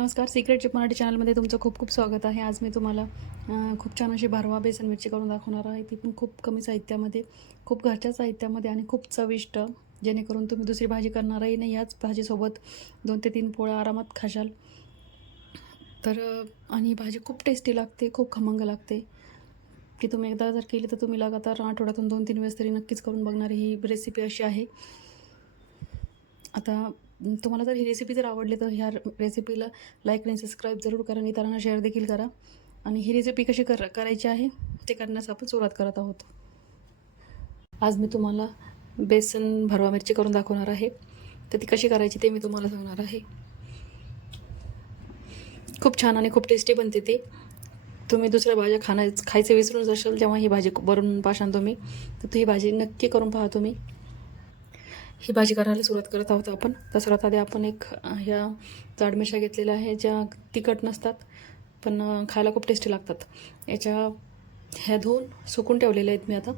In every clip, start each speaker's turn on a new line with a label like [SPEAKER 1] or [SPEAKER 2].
[SPEAKER 1] नमस्कार. Secret chip Marathi चॅनलमध्ये तुमचं खूप खूप स्वागत आहे. आज मी तुम्हाला खूप छान अशी भारवा बेसन मिरची करून दाखवणार आहे. ती पण खूप कमी साहित्यामध्ये खूप घरच्या साहित्यामध्ये आणि खूप चविष्ट जेणेकरून तुम्ही दुसरी भाजी करणारही नाही. याच भाजीसोबत दोन ते तीन पोळ्या आरामात खाशाल. तर आणि भाजी खूप टेस्टी लागते खूप खमंग लागते. की तुम्ही एकदा जर केली तर तुम्ही लगातार आठवड्यातून दोन तीन वेळेस तरी नक्कीच करून बघणारी. ही रेसिपी अशी आहे. आता तुम्हाला जर ही रेसिपी जर आवडली तर ह्या रेसिपीला लाईक आणि सबस्क्राईब जरूर करा आणि इतरांना शेअर देखील करा. आणि ही रेसिपी कशी कर करायची आहे ते करण्यास आपण सुरुवात करत आहोत. आज मी तुम्हाला बेसन भरवा मिरची करून दाखवणार आहे. तर ती कशी करायची ते मी तुम्हाला सांगणार आहे. खूप छान आणि खूप टेस्टी बनते ती. तुम्ही दुसऱ्या भाज्या खाण्या खायचे विसरून जाशाल जेव्हा ही भाजी बनवून पाशान तुम्ही तर ती ही भाजी नक्की करून पहा तुम्ही. ही भाजी करायला सुरुवात करत आहोत आपण. तर सर्वात आधी आपण एक ह्या जाड मिरच्या घेतलेल्या आहे ज्या तिखट नसतात पण खायला खूप टेस्टी लागतात. याच्या ह्या धुवून सुकून ठेवलेल्या आहेत मी आता.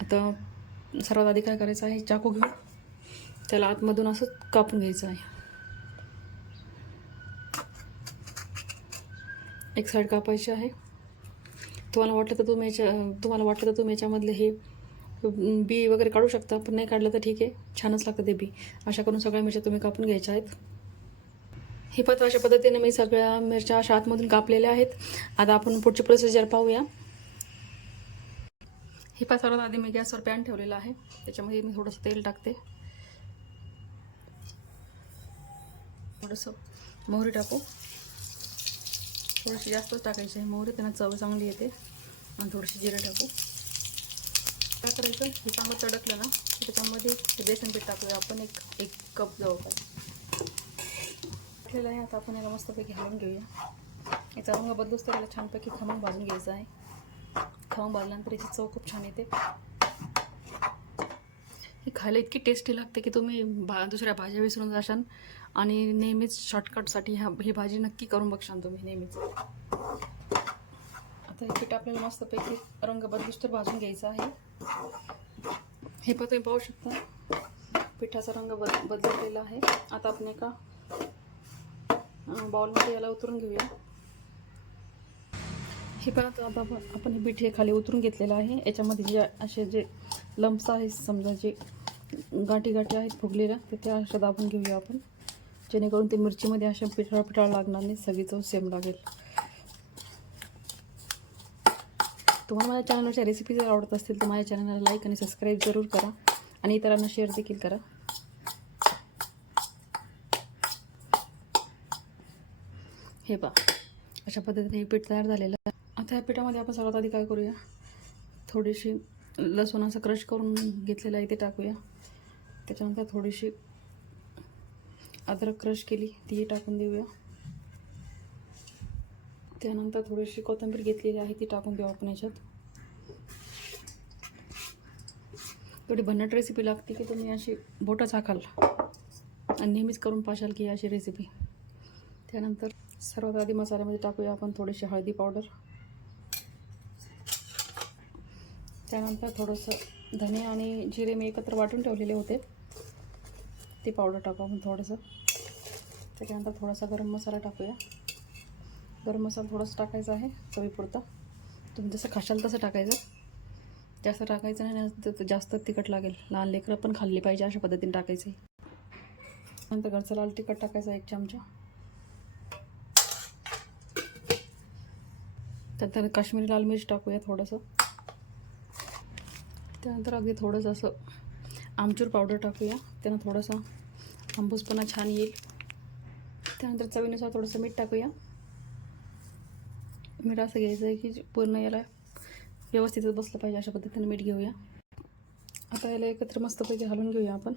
[SPEAKER 1] आता सर्वात आधी काय करायचं आहे चाकू घेऊन त्याला आतमधून असं कापून घ्यायचं आहे. एक साईड कापायची आहे. तुम्हाला वाटलं तर तुम्ही याच्या तुम्हाला वाटलं तर तुम्ही याच्यामधले हे बी वगैरे काढू शकता पण नाही काढलं तर ठीक आहे. छानच लागतं ते बी. अशा करून सगळ्या मिरच्या तुम्ही कापून घ्यायच्या आहेत. हे पत्र अशा पद्धतीने मी सगळ्या मिरच्या अशा आतमधून कापलेल्या आहेत. आता आपण पुढची प्रोसिजर पाहूया. हे पा सर्वात आधी मी गॅसवर पॅन ठेवलेला आहे. त्याच्यामध्ये मी थोडंसं तेल टाकते. थोडंसं मोहरी टाकू. थोडीशी जास्तच टाकायची आहे. मोहरी त्यांना चव चांगली येते. आणि थोडीशी जिरे टाकू. काय करायचं? हे चांगलं तडकलं ना की त्याच्यामध्ये बेसन पीठ टाकूया. आपण एक एक कप जवळपास. टाकलेलं आहे. आता आपण याला मस्तपैकी हलवून घेऊया. याचा रंग बदलूच तर याला छानपैकी खमंग भाजून घ्यायचं आहे. खमंग भाजल्यानंतर याची चव खूप छान येते. ही खायला इतकी टेस्टी लागते की तुम्ही भा दुसऱ्या भाज्या विसरून जाशाल. आणि नेहमीच शॉर्टकटसाठी ह्या ही भाजी नक्की करून बघशाल तुम्ही नेहमीच. आता हे पीठ आपल्याला मस्तपैकी रंग बदलूच तर भाजून घ्यायचं आहे. हे पण तुम्ही पाहू शकता. पिठाचा रंग बद बदललेला आहे. आता आपण एका बॉलमध्ये बाउलमध्ये याला उतरून घेऊया. हे पण आता आता आपण आपण हे पीठ हे खाली उतरून घेतलेलं आहे. याच्यामध्ये जे असे जे लम्स आहेत समजा जे गाठी गाठी आहेत फुगलेल्या ते त्या अशा दाबून घेऊया आपण. जेणेकरून ते मिरचीमध्ये अशा पिठाळा पिठाळा लागणार नाही सगळी चव सेम लागेल. तुम्हाला माझ्या चॅनलच्या रेसिपी जर आवडत असतील तर माझ्या चॅनलला लाईक आणि सबस्क्राईब जरूर करा. आणि इतरांना शेअर देखील करा. हे पा अशा पद्धतीने हे पीठ तयार झालेलं आहे. आता या पिठामध्ये आपण सगळ्यात आधी काय करूया? थोडीशी लसूण असं क्रश करून घेतलेलं आहे ते टाकूया. त्याच्यानंतर थोडीशी अद्रक क्रश केली तीही टाकून देऊया. त्यानंतर थोडीशी कोथिंबीर घेतलेली आहे ती टाकून घ्या आपण याच्यात. थोडी भन्नट रेसिपी लागते की तुम्ही अशी बोटं चाकाल आणि नेहमीच करून पाशाल की अशी रेसिपी त्यानंतर सर्वात आधी मसाल्यामध्ये टाकूया आपण थोडीशी हळदी पावडर त्यानंतर थोडंसं धने आणि जिरे मी एकत्र वाटून ठेवलेले होते. ते पावडर टाकू आपण थोडंसं. त्याच्यानंतर थोडासा गरम मसाला टाकूया. गरम मसाला थोडंसं टाकायचा आहे चवीपुरता. तुम्ही जसं खाशाल तसं टाकायचं. जास्त टाकायचं नाही तर जास्त तिखट लागेल. लहान लेकरं पण खाल्ली पाहिजे अशा पद्धतीने टाकायचं. नंतर घरचं लाल तिखट टाकायचं एक चमचा. त्यानंतर काश्मीरी लाल मिरच टाकूया थोडंसं. त्यानंतर अगदी थोडंसं असं आमचूर पावडर टाकूया. त्यानं थोडंसं आंबूसपणा छान येईल. त्यानंतर चवीनुसार थोडंसं मीठ टाकूया. मीठ असं घ्यायचं आहे की पूर्ण याला व्यवस्थितच बसलं पाहिजे अशा पद्धतीने मीठ घेऊया. आता याला एकत्र मस्तपैकी हलवून घेऊया आपण.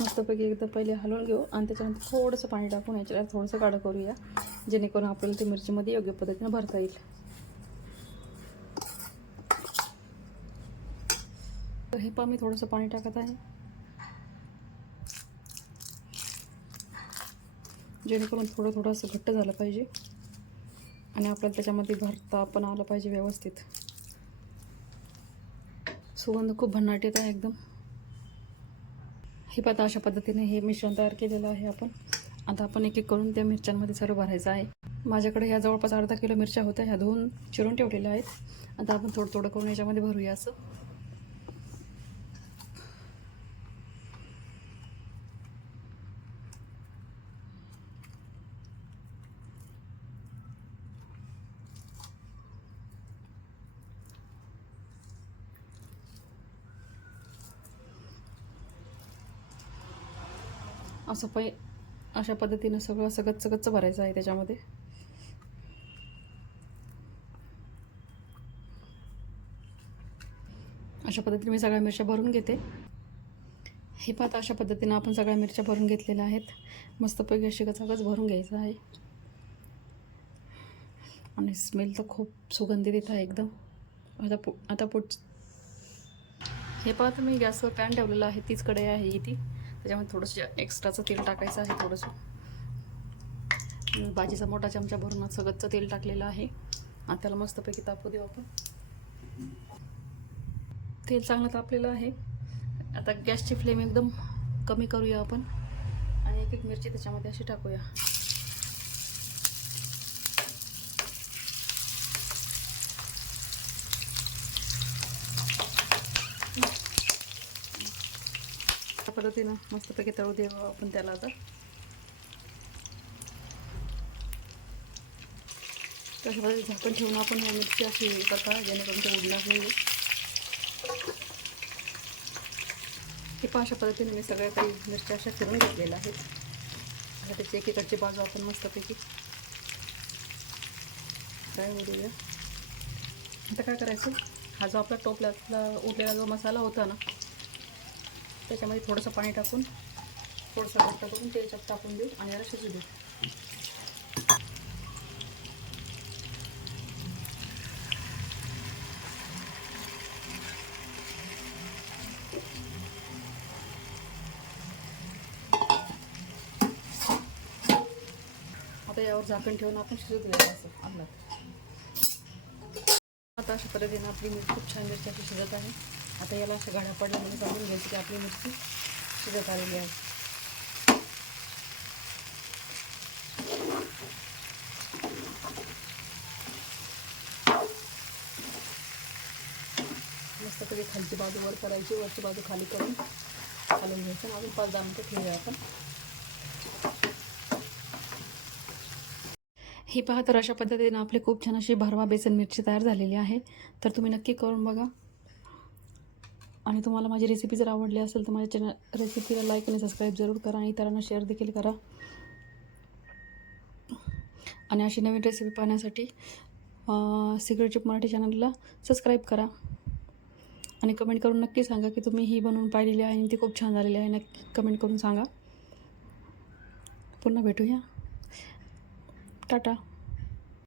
[SPEAKER 1] मस्तपैकी एकदा पहिले हलवून घेऊ आणि त्याच्यानंतर थोडंसं पाणी टाकून याच्याला थोडंसं काढं करूया जेणेकरून आपल्याला ते मिरचीमध्ये योग्य पद्धतीने भरता येईल. तर हे पहा मी थोडंसं पाणी टाकत आहे. जेणेकरून थोडं थोडं असं घट्ट झालं पाहिजे. आणि आपल्याला त्याच्यामध्ये भरता पण आलं पाहिजे व्यवस्थित. सुगंध खूप भन्नाट येत आहे एकदम. हे हे पाहता अशा पद्धतीने हे मिश्रण तयार केलेलं आहे आपण. आता आपण एक एक करून त्या मिरच्यांमध्ये सर्व भरायचं आहे. माझ्याकडे ह्या जवळपास अर्धा किलो मिरच्या होत्या. ह्या धुवून चिरून ठेवलेल्या आहेत. आता आपण थोडं थोडं करून याच्यामध्ये भरूया असं. असं पै अशा पद्धतीनं सगळं असं गच्च गच्च भरायचं आहे त्याच्यामध्ये. अशा पद्धतीने मी सगळ्या मिरच्या भरून घेते. हे पाहता अशा पद्धतीनं आपण सगळ्या मिरच्या भरून घेतलेल्या आहेत. मस्तपैकी अशी गचागच भरून घ्यायचं आहे. आणि स्मेल तर खूप सुगंधित देत आहे एकदम. आता पु आता पुढ हे पाहता मी गॅसवर पॅन ठेवलेलं आहे. तीच कढई आहे ही ती त्याच्यामध्ये थोडंसं एक्स्ट्राचं तेल टाकायचं आहे थोडंसं. भाजीचा मोठा चमचा भरून असं तेल टाकलेलं आहे. आणि त्याला मस्तपैकी तापू देऊ आपण. तेल चांगलं तापलेलं आहे. आता गॅसची फ्लेम एकदम कमी करूया आपण. आणि एक एक मिरची त्याच्यामध्ये अशी टाकूया. पद्धतीनं मस्तपैकी तळू देऊ आपण त्याला आता. तशा झाकण ठेवून आपण या मिरची अशी हे करता जेणेकरून ते उडणार नाही. हे पण अशा पद्धतीने मी सगळ्या काही मिरच्या अशा फिरून घेतलेल्या आहेत. आता त्याची एकीकडची बाजू आपण मस्तपैकी काय उडूया आता काय करायचं? हा जो आपला टोपल्यातला उरलेला जो मसाला होता ना त्याच्यामध्ये थोडंसं पाणी टाकून थोडंसं घट्ट करून ते याच्यात टाकून देऊ आणि याला शिजू देऊ. आता यावर झाकण ठेवून आपण शिजू द्यायचं असं आपलं आता अशा पद्धतीनं आपली मीठ खूप छान मिरची शिजत आहे. आता याला अशा गाड्या पडल्या म्हणजे काढून घ्यायची की आपली मिरची शिजत आलेली आहे. मस्तपैकी खालची बाजू वर करायची वरची बाजू खाली करून खालून घ्यायचं अजून पाच दहा मिनटं ठेवूया आपण. ही पहा तर अशा पद्धतीनं आपली खूप छान अशी भरवा बेसन मिरची तयार झालेली आहे. तर तुम्ही नक्की करून बघा. आणि तुम्हाला माझी रेसिपी जर आवडली असेल तर माझ्या चॅनल रेसिपीला लाईक आणि सबस्क्राईब जरूर करा आणि इतरांना शेअर देखील करा. आणि अशी नवीन रेसिपी पाहण्यासाठी सिक्रेट चिप मराठी चॅनलला सबस्क्राईब करा. आणि कमेंट करून नक्की सांगा की तुम्ही ही बनवून पाहिलेली आहे आणि ती खूप छान झालेली आहे. नक्की कमेंट करून सांगा. पुन्हा भेटूया. टाटा.